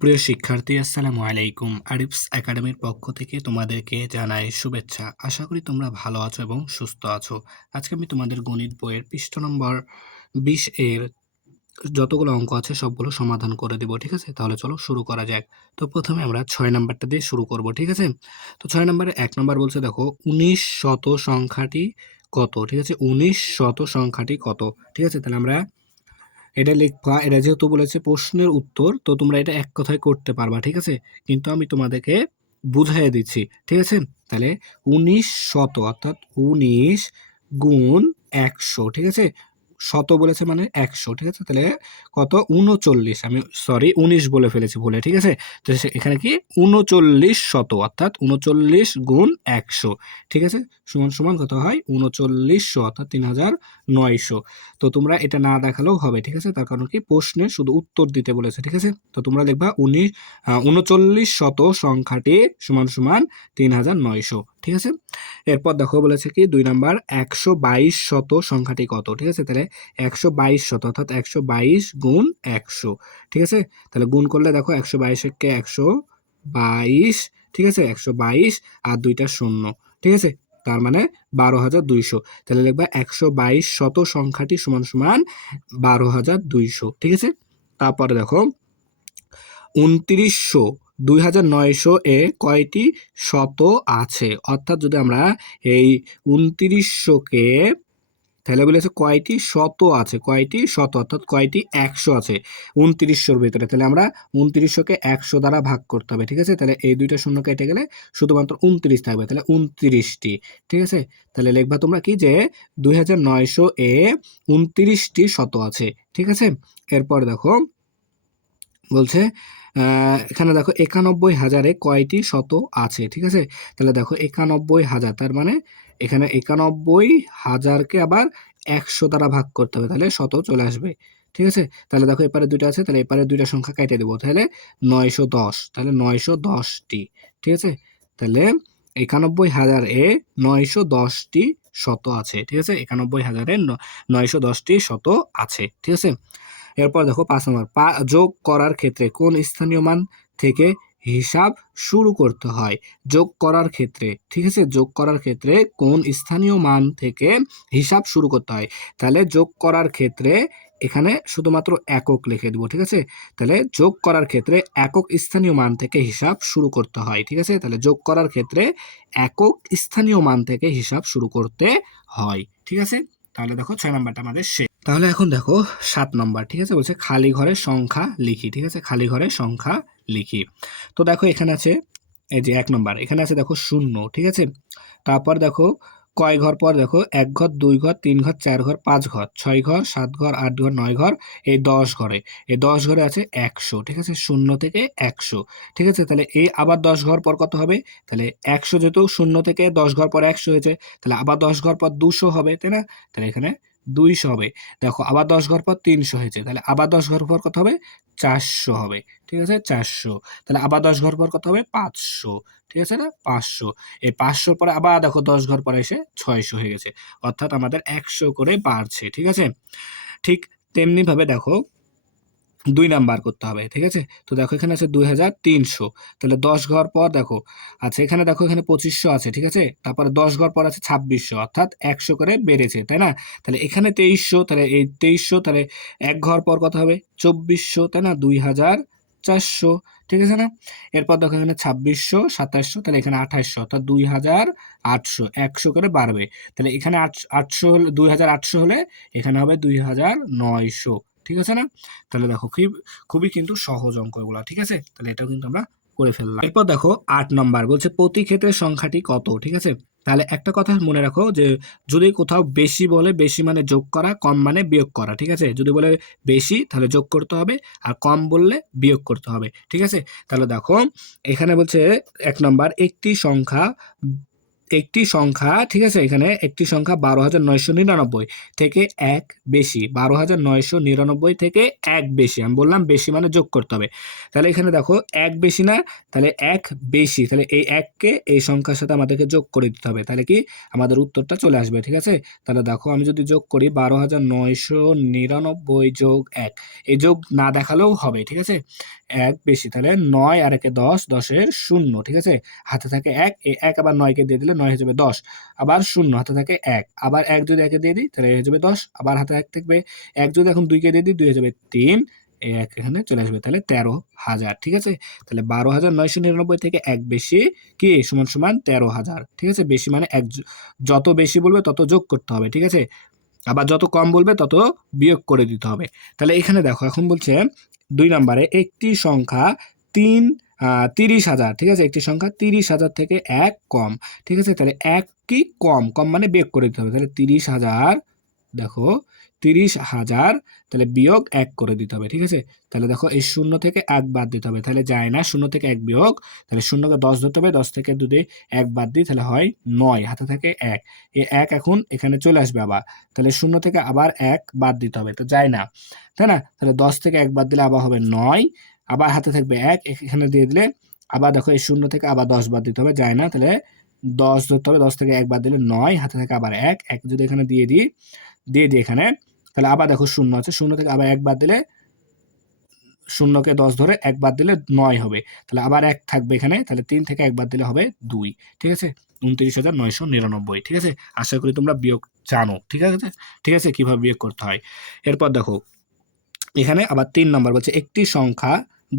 প্রিয় শিক্ষার্থী, আসসালামু আলাইকুম। আরিফস একাডেমির পক্ষ থেকে তোমাদেরকে জানাই শুভেচ্ছা। আশা করি তোমরা ভালো আছো এবং সুস্থ আছো। আজকে আমি তোমাদের গণিত বইয়ের পৃষ্ঠ নম্বর 20 এর যতগুলো অঙ্ক আছে সবগুলো সমাধান করে দিব, ঠিক আছে? তাহলে চলো শুরু করা যাক। তো প্রথমে আমরা 6 নাম্বারটা দিয়ে শুরু করব, ঠিক আছে? তো 6 নাম্বারে 1 নাম্বার বলছে, দেখো 19 শত সংখ্যাটি কত, ঠিক আছে? 19 শত সংখ্যাটি কত, ঠিক আছে? তাহলে আমরা এটা লিখবা। এটা যেহেতু বলেছে প্রশ্নের উত্তর, তো তোমরা এটা এক কথায় করতে পারবা, ঠিক আছে? কিন্তু আমি তোমাদেরকে বুঝাইয়া দিচ্ছি, ঠিক আছে? তাহলে 19 শত অর্থাৎ 19 গুণ 100, ঠিক আছে? শত বলেছে মানে 100, ঠিক আছে? তাহলে কত? 39, আমি সরি 19 বলে ফেলেছি ভুলে, ঠিক আছে? তো এখানে কি 39 শত অর্থাৎ 39 গুণ 100, ঠিক আছে? সমান সমান কত হয়? 3900 অর্থাৎ 3900। তো তোমরা এটা না দেখালেও হবে, ঠিক আছে? তার কারণ কি প্রশ্নে শুধু উত্তর দিতে বলেছে, ঠিক আছে? তো তোমরা লিখবা 39 শত সংখ্যাটি সমান সমান 3900, ঠিক আছে? এরপর দেখো বলেছে কি 2 নাম্বার 122 শত সংখ্যাটি কত, ঠিক আছে? তাহলে 122 শত অর্থাৎ 122 গুণ 100, ঠিক আছে? তাহলে গুণ করলে দেখো 122 কে 122, ঠিক আছে? 122 আর দুইটা শূন্য, ঠিক আছে? তার মানে 12,200। তাহলে লিখবা 122 শত সংখ্যাটি সমান সমান 12,200, ঠিক আছে? তারপরে দেখো 2900 2900 এ কয়টি শত আছে, অর্থাৎ যদি আমরা এই 2900-কে তাহলে বলেছে কয়টি শত আছে, কয়টি শত অর্থাৎ কয়টি 100 আছে 2900-র ভিতরে, তাহলে আমরা 2900-কে 100 দ্বারা ভাগ করতে হবে, ঠিক আছে? তাহলে এই দুইটা শূন্য কেটে গেলে শুধুমাত্র 29 থাকবে, তাহলে 29টি, ঠিক আছে? তাহলে লিখবা তোমরা কি যে 2900 এ 29টি শত আছে, ঠিক আছে? এরপর দেখো বলছে এখানে দেখো 91,000-এ কয়টি শত আছে, ঠিক আছে? তাহলে দেখো 91,000, তার মানে এখানে 91,000-কে আবার 100 দ্বারা ভাগ করতে হবে, তাহলে শত চলে আসবে, ঠিক আছে? তাহলে দেখো এপারে দুইটা আছে, তাহলে এপারে দুইটা সংখ্যা কেটে দেবো, তাহলে 910, তাহলে 910টি, ঠিক আছে? তাহলে 91,000-এ 910টি শত আছে, ঠিক আছে? 91,000-এ 910টি শত আছে, ঠিক আছে? এরপর দেখো 5 নম্বর যোগ করার ক্ষেত্রে কোন স্থানীয় মান থেকে হিসাব শুরু করতে হয়? যোগ করার ক্ষেত্রে, ঠিক আছে? যোগ করার ক্ষেত্রে কোন স্থানীয় মান থেকে হিসাব শুরু করতে হয়? তাহলে যোগ করার ক্ষেত্রে এখানে শুধুমাত্র একক লিখে দিব, ঠিক আছে? তাহলে যোগ করার ক্ষেত্রে একক স্থানীয় মান থেকে হিসাব শুরু করতে হয়, ঠিক আছে? তাহলে যোগ করার ক্ষেত্রে একক স্থানীয় মান থেকে হিসাব শুরু করতে হয়, ঠিক আছে? তাহলে দেখো 6 নাম্বারটা আমাদের শেষ। তাহলে এখন দেখো 7 নাম্বার, ঠিক আছে? বলছে খালি ঘরের সংখ্যা লিখি, ঠিক আছে? খালি ঘরের সংখ্যা লিখি। তো দেখো এখানে আছে এই যে 1 নাম্বার, এখানে আছে দেখো 0, ঠিক আছে? তারপর দেখো কয় ঘর পর দেখো 1 ঘর 2 ঘর 3 ঘর 4 ঘর 5 ঘর 6 ঘর 7 ঘর 8 ঘর 9 ঘর, এই 10 ঘরে, এই 10 ঘরে আছে 100, ঠিক আছে? 0 থেকে 100, ঠিক আছে? তাহলে এই আবার 10 ঘর পর কত হবে? তাহলে 100 যেহেতু 0 থেকে 10 ঘর পর 100 হয়েছে, তাহলে আবার 10 ঘর পর 200 হবে, তাই না? তাহলে এখানে 200 হবে। দেখো আবার 10 ঘর পর 300 হয়েছে, তাহলে আবার 10 ঘর পর কত হবে? 400 হবে, ঠিক আছে? 400। তাহলে আবার 10 ঘর পর কত হবে? 500, ঠিক আছে না? 500। এই 500 পরে আবার দেখো 10 ঘর পরে এসে 600 হয়ে গেছে, অর্থাৎ আমাদের 100 করে বাড়ছে, ঠিক আছে? ঠিক তেমনি ভাবে দেখো 2 নাম্বার করতে হবে, ঠিক আছে? তো দেখো এখানে আছে 2300, তাহলে 10 ঘর পর দেখো আচ্ছা এখানে দেখো এখানে 2500 আছে, ঠিক আছে? তারপরে 10 ঘর পর আছে 2600, অর্থাৎ 100 করে বেড়েছে, তাই না? তাহলে এখানে 2300, তাহলে এই 2300, তাহলে 1 ঘর পর কত হবে? 2400, তাই না? 2400, ঠিক আছে না? এরপর দেখো এখানে 2600 2700, তাহলে এখানে 2800, অর্থাৎ 2800, 100 করে বাড়বে। তাহলে এখানে 800 হলে 2800 হলে এখানে হবে 2900, ঠিক আছে না? তাহলে দেখো খুবই কিন্তু সহজ অঙ্ক এগুলো, ঠিক আছে? তাহলে এটাও কিন্তু আমরা করে ফেললাম। এরপর দেখো 8 নাম্বার বলছে প্রতি ক্ষেত্রের সংখ্যাটি কত, ঠিক আছে? তাহলে একটা কথা মনে রাখো যে যদি কোথাও বেশি বলে, বেশি মানে যোগ করা, কম মানে বিয়োগ করা, ঠিক আছে? যদি বলে বেশি তাহলে যোগ করতে হবে, আর কম বললে বিয়োগ করতে হবে, ঠিক আছে? তাহলে দেখো এখানে বলছে 1 নাম্বার একটি সংখ্যা একটি সংখ্যা, ঠিক আছে, এখানে একটি সংখ্যা 12,999 থেকে এক বেশি, 12,999 থেকে এক বেশি, আমি বললাম বেশি মানে যোগ করতে হবে। তাহলে এখানে দেখো এক বেশি না, তাহলে এক বেশি, তাহলে এই এককে এই সংখ্যার সাথে আমাদেরকে যোগ করে দিতে হবে, তাহলে কি আমাদের উত্তরটা চলে আসবে। ঠিক আছে, তাহলে দেখো আমি যদি যোগ করি 12,999 যোগ এক, এই যোগ না দেখালেও হবে। ঠিক আছে, এক বেশি, তাহলে 9 আর একে 10, 10-এর শূন্য, ঠিক আছে, হাতে থাকে এক, এই এক আবার 9কে দিয়ে দিলে 9 হয়ে যাবে 10, আবার শূন্য হাতে থাকে এক, আবার এক যদি একে দিয়ে দিই তাহলে হয়ে যাবে 10, আবার হাতে এক থাকবে এক, যদি এখন 2কে দিয়ে দিই 2 হয়ে যাবে 3, এই এক এখানে চলে আসবে, তাহলে 13,000। ঠিক আছে, তাহলে 12,999 থেকে এক বেশি কি সমান সমান 13,000। ঠিক আছে, বেশি মানে এক, যত বেশি বলবে তত যোগ করতে হবে। ঠিক আছে, আবার যত কম বলবে তত বিয়োগ করে দিতে হবে। তাহলে এখানে দেখো এখন বলছে 2 নম্বরে একটি সংখ্যা 30,000, ঠিক আছে, একটি সংখ্যা 30,000 থেকে এক কম। ঠিক আছে, তাহলে এক কি কম, কম মানে বিয়োগ করে দিতে হবে। তাহলে 30,000, দেখো 30,000, তাহলে বিয়োগ এক করে দিতে হবে। ঠিক আছে, তাহলে দেখো এই শূন্য থেকে এক বাদ দিতে হবে, তাহলে যায় না, শূন্য থেকে এক বিয়োগ, তাহলে শূন্যকে 10 ধরতে হবে, 10 থেকে যদি এক বাদ দিই তাহলে হয় 9, হাতে থাকে এক, এই এক এখন এখানে চলে আসবে আবার, তাহলে শূন্য থেকে আবার এক বাদ দিতে হবে, তো যায় না, তাই না, তাহলে 10 থেকে এক বাদ দিলে আবার হবে 9, আবার হাতে থাকবে এক, এখানে দিয়ে দিলে আবার দেখো এই শূন্য থেকে আবার 10 বাদ দিতে হবে, যায় না, তাহলে 10 ধরতে হবে, 10 থেকে এক বাদ দিলে 9, হাতে থাকে আবার এক, এক যদি এখানে দিয়ে দিই এখানে, তাহলে আবার দেখো শূন্য আছে, শূন্য থেকে আবার এক বাদ দিলে, শূন্যকে 10 ধরে এক বাদ দিলে 9 হবে, তাহলে আবার এক থাকবে এখানে, তাহলে 3 থেকে এক বাদ দিলে হবে 2। ঠিক আছে, 29,999। ঠিক আছে, আশা করি তোমরা বিয়োগ জানো। ঠিক আছে, ঠিক আছে, কিভাবে বিয়োগ করতে হয়। এরপর দেখো এখানে আবার 3 নম্বর বলছে একটি সংখ্যা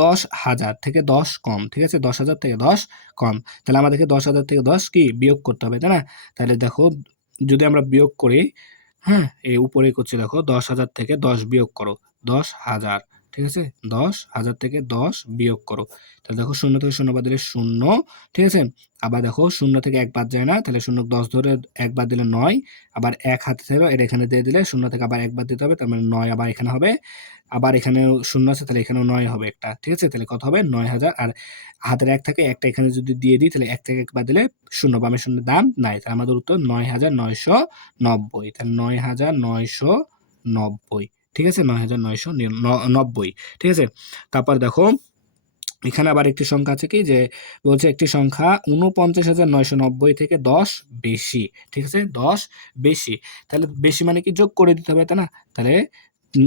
10,000 থেকে 10 কম। ঠিক আছে, 10,000 থেকে 10 কম, তাহলে আমাদেরকে 10,000 থেকে 10 কি বিয়োগ করতে হবে, তাই না। তাহলে দেখো যদি আমরা বিয়োগ করি, হ্যাঁ, এই উপরে করছি, দেখো 10,000 থেকে 10 বিয়োগ করো, 10,000। ঠিক আছে, 10,000 থেকে 10 বিয়োগ করো, তাহলে দেখো শূন্য থেকে শূন্য বাদ দিলে শূন্য। ঠিক আছে, আবার দেখো শূন্য থেকে এক বাদ যায় না, তাহলে শূন্য 10 ধরে এক বাদ দিলে 9, আবার এক হাতে ছিল এটা এখানে দিয়ে দিলে শূন্য থেকে আবার এক বাদ দিতে হবে, তার মানে 9 আবার এখানে হবে, আবার এখানেও শূন্য আছে, তাহলে এখানেও 9 হবে একটা। ঠিক আছে, তাহলে কত হবে 9,000, আর হাতের এক থাকে একটা এখানে যদি দিয়ে দিই তাহলে এক থেকে এক বাদ দিলে শূন্য, বামের শূন্যের দাম নাই, তাহলে আমাদের উত্তর 9,990। তাহলে 9,990। ঠিক আছে, 9,990। ঠিক আছে, তারপর দেখো এখানে আবার একটি সংখ্যা আছে কি যে বলছে একটি সংখ্যা 49,990 থেকে 10 বেশি। ঠিক আছে, 10 বেশি, তাহলে বেশি মানে কি যোগ করে দিতে হবে, তাই না, তাহলে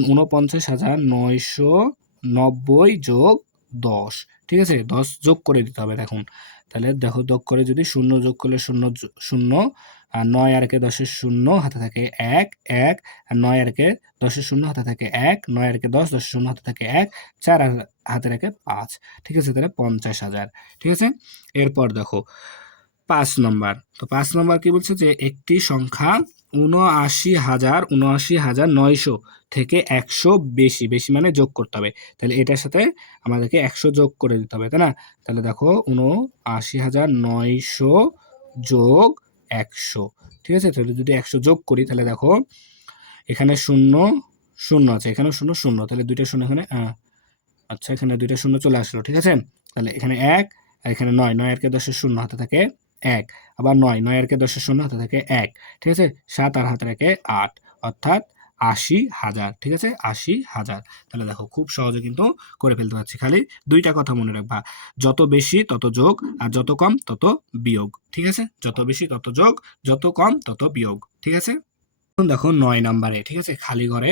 49,990 যোগ 10। ঠিক আছে, 10 যোগ করে দিতে হবে এখন, তাহলে দেখো যোগ করে যদি শূন্য যোগ করলে শূন্য শূন্য, আর 9 আর একে 10-এর শূন্য, হাতে থাকে এক, এক, আর 9 আর একে 10-এর শূন্য, হাতে থাকে এক, 9 আর একে 10, 10-এর শূন্য, হাতে থাকে এক, 4 আর হাতে রাখে 5। ঠিক আছে, তাহলে 50,000। ঠিক আছে, এরপর দেখো 5 নম্বর, তো 5 নম্বর কি বলছে যে একটি সংখ্যা 79,900 থেকে 100 বেশি, বেশি মানে যোগ করতে হবে, তাহলে এটার সাথে আমাদেরকে 100 যোগ করে দিতে হবে, তাই না, তাহলে দেখো 79,900 যোগ 100। ঠিক আছে, তাহলে যদি 100 যোগ করি তাহলে দেখো এখানে শূন্য শূন্য আছে, এখানেও শূন্য শূন্য, তাহলে দুইটা শূন্য এখানে, আচ্ছা এখানে দুইটা শূন্য চলে আসলো। ঠিক আছে, তাহলে এখানে এক আর এখানে 9, 9 আর কে 10-এর শূন্য, হাতে থাকে এক, আবার 9, 9 আর কে 10-এর শূন্য, হাতে থাকে এক। ঠিক আছে, 7 আর হাতে রাখে 8, অর্থাৎ 80,000। ঠিক আছে, 80,000। তাহলে দেখো খুব সহজে কিন্তু করে ফেলতে পারছি, খালি দুইটা কথা মনে রাখবা, যত বেশি তত যোগ, আর যত কম তত বিয়োগ। ঠিক আছে, যত বেশি তত যোগ, যত কম তত বিয়োগ। ঠিক আছে, এখন দেখো 9 নাম্বারে, ঠিক আছে, খালি ঘরে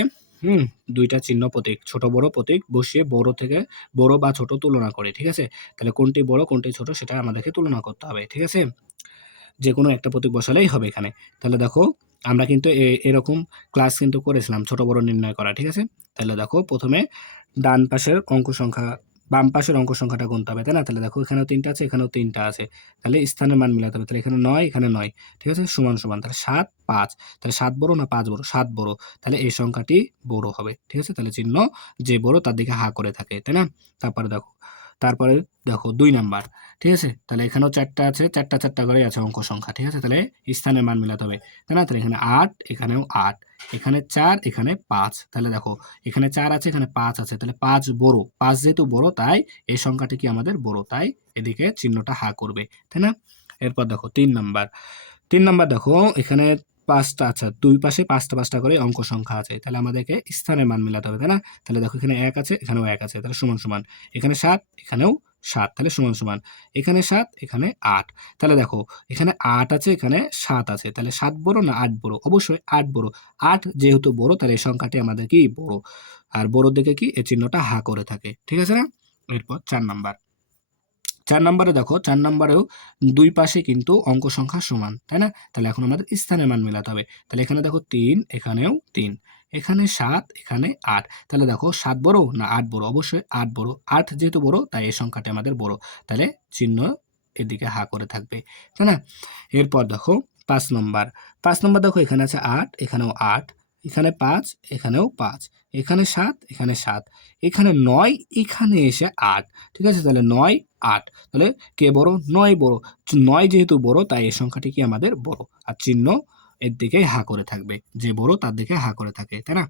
দুইটা চিহ্ন প্রতীক, ছোট বড় প্রতীক বসিয়ে বড় থেকে বড় বা ছোট তুলনা করে। ঠিক আছে, তাহলে কোনটি বড় কোনটি ছোট সেটা আমাদেরকে তুলনা করতে হবে। ঠিক আছে, যে কোনো একটা প্রতীক বসালেই হবে এখানে। তাহলে দেখো আমরা কিন্তু এরকম ক্লাস কিন্তু করেছিলাম ছোট বড় নির্ণয় করা। ঠিক আছে, তাহলে দেখো প্রথমে ডান পাশের অঙ্ক সংখ্যা বাম পাশের অঙ্ক সংখ্যাটা গুনতে হবে, তাই না, তাহলে দেখো এখানেও 3টা আছে, এখানেও 3টা আছে, তাহলে স্থানের মান মিলাতে হবে, তাহলে এখানে 9, এখানে 9। ঠিক আছে, সমান সমান, তাহলে 7, 5, তাহলে 7 বড় না 5 বড়, 7 বড়, তাহলে এই সংখ্যাটি বড় হবে। ঠিক আছে, তাহলে চিহ্ন যে বড় তার দিকে হা করে থাকে, তাই না। তারপরে দেখো 2 নাম্বার। ঠিক আছে, তাহলে এখানেও 4টা আছে, 4টা 4টা করে আছে অঙ্ক সংখ্যা। ঠিক আছে, তাহলে স্থানের মান মিলাতে হবে, তাই না, তাহলে এখানে 8, এখানেও 8, এখানে 4, এখানে 5, তাহলে দেখো এখানে 4 আছে, এখানে 5 আছে, তাহলে 5 বড়, 5 যেহেতু বড় তাই এই সংখ্যাটি কি আমাদের বড়, তাই এদিকে চিহ্নটা হা করবে, তাই না। এরপর দেখো 3 নাম্বার। 3 নাম্বার দেখো এখানে 5টা, আচ্ছা 2 পাশে 5টা করে অঙ্ক সংখ্যা আছে। তাহলে আমাদেরকে স্থানের মান মিলাতে হবে, তাই না? তাহলে দেখো এখানে 1 আছে, এখানেও 1 আছে। তাহলে সমান, সমান। এখানে 7, এখানেও 7, তাহলে সমান, সমান। এখানে 7, এখানে 8। তাহলে দেখো এখানে 8 আছে, এখানে 7 আছে। তাহলে 7 বড় না 8 বড়? অবশ্যই 8 বড়। 8 যেহেতু বড়, তাহলে এই সংখ্যাটি আমাদের কি বড়। আর বড়র দিকে কি এই চিহ্নটা হা করে থাকে। ঠিক আছে না? এরপর 4 নাম্বার। 4 নাম্বারে দেখো 4 নাম্বারেও 2 পাশে কিন্তু অঙ্ক সংখ্যা সমান, তাই না? তাহলে এখন আমাদের স্থানের মান মেলাতে হবে। তাহলে এখানে দেখো 3, এখানেও 3, এখানে 7, এখানে 8। তাহলে দেখো 7 বড় না 8 বড়? অবশ্যই 8 বড়। 8 যেহেতু বড়, তাই এই সংখ্যাটি আমাদের বড়। তাহলে চিহ্ন এদিকে হা করে থাকবে, তাই না? এরপর দেখো 5 নম্বর। 5 নম্বর দেখো এখানে আছে 8, এখানেও 8, এখানে 5, এখানেও 5, এখানে 7, এখানে 7, এখানে 9, এখানে এসে 8। ঠিক আছে? তাহলে 9, 8। তাহলে কে বড়? 9 বড়। 9 যেহেতু বড়, তাই এই সংখ্যাটি কি আমাদের বড়। আর চিহ্ন এর দিকে হা করে থাকবে। যে বড় তার দিকে হা করে থাকে, তাই না?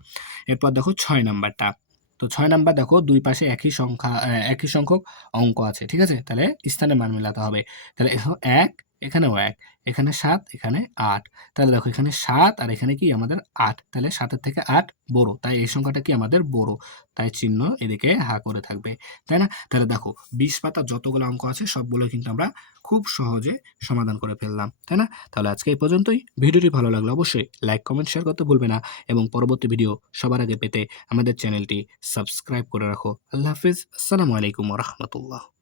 এরপর দেখো 6 নাম্বারটা। তো 6 নাম্বার দেখো 2 পাশে একই সংখ্যা, একই সংখ্যক অঙ্ক আছে। ঠিক আছে? তাহলে স্থানের মান মেলাতে হবে। তাহলে 1, এখানেও 1, এখানে 7, এখানে 8। তাহলে দেখো এখানে 7 আর এখানে কি আমাদের 8। তাহলে 7 এর থেকে 8 বড়। তাই এই সংখ্যাটা কি আমাদের বড়। তাই চিহ্ন এদিকে হা করে থাকবে। তাই না? তাহলে দেখো 20 পাতার যতগুলো অঙ্ক আছে সবগুলো কিন্তু আমরা খুব সহজে সমাধান করে ফেললাম। তাই না? তাহলে আজকে এই পর্যন্তই। ভিডিওটি ভালো লাগলে অবশ্যই লাইক, কমেন্ট, শেয়ার করতে ভুলবে না এবং পরবর্তী ভিডিও সবার আগে পেতে আমাদের চ্যানেলটি সাবস্ক্রাইব করে রাখো। আল্লাহ হাফেজ। আসসালামু আলাইকুম ওয়া রাহমাতুল্লাহ।